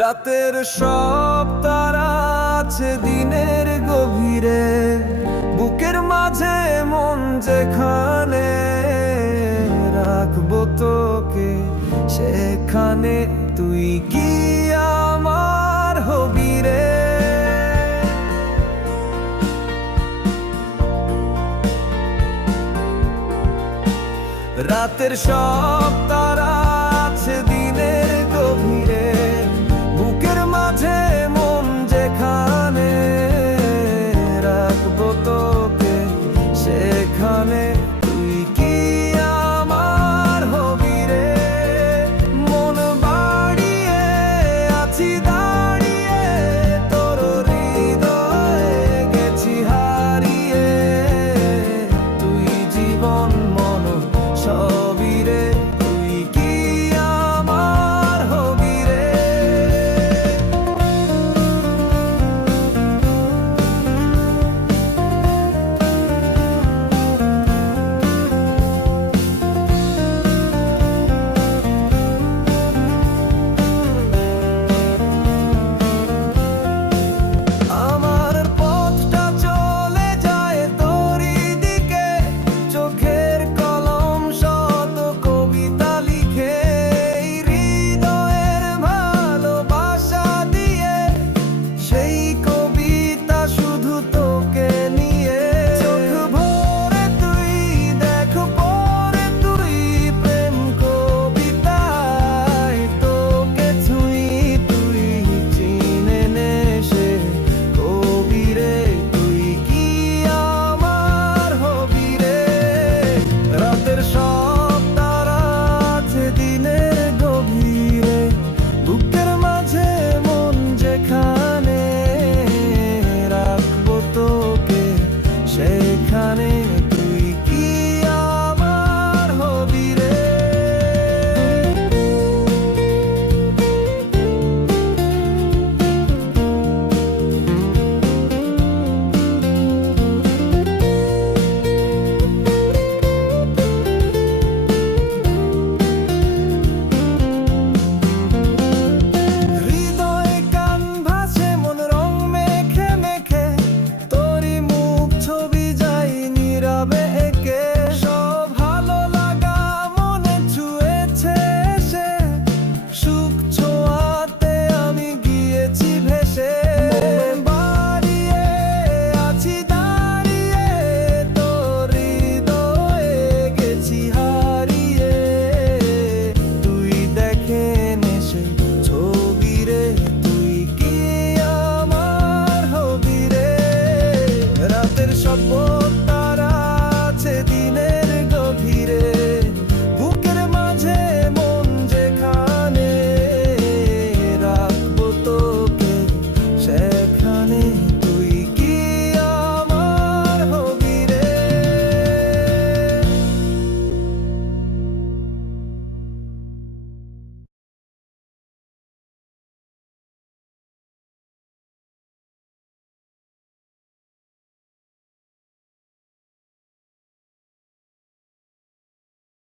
রাতের সব তারা আছে দিনের গভীরে, বুকের মাঝে মন যেখানে রাখবো তোকে, সেখানে তুই কি আমার হবি রে। রাতের সব তারা আছে দিনের গভীরে, বুকের মাঝে মন যেখানে রাখবো তোকে, সেখানে তুই কি আমার হবি রে। মন বাড়িয়ে আছি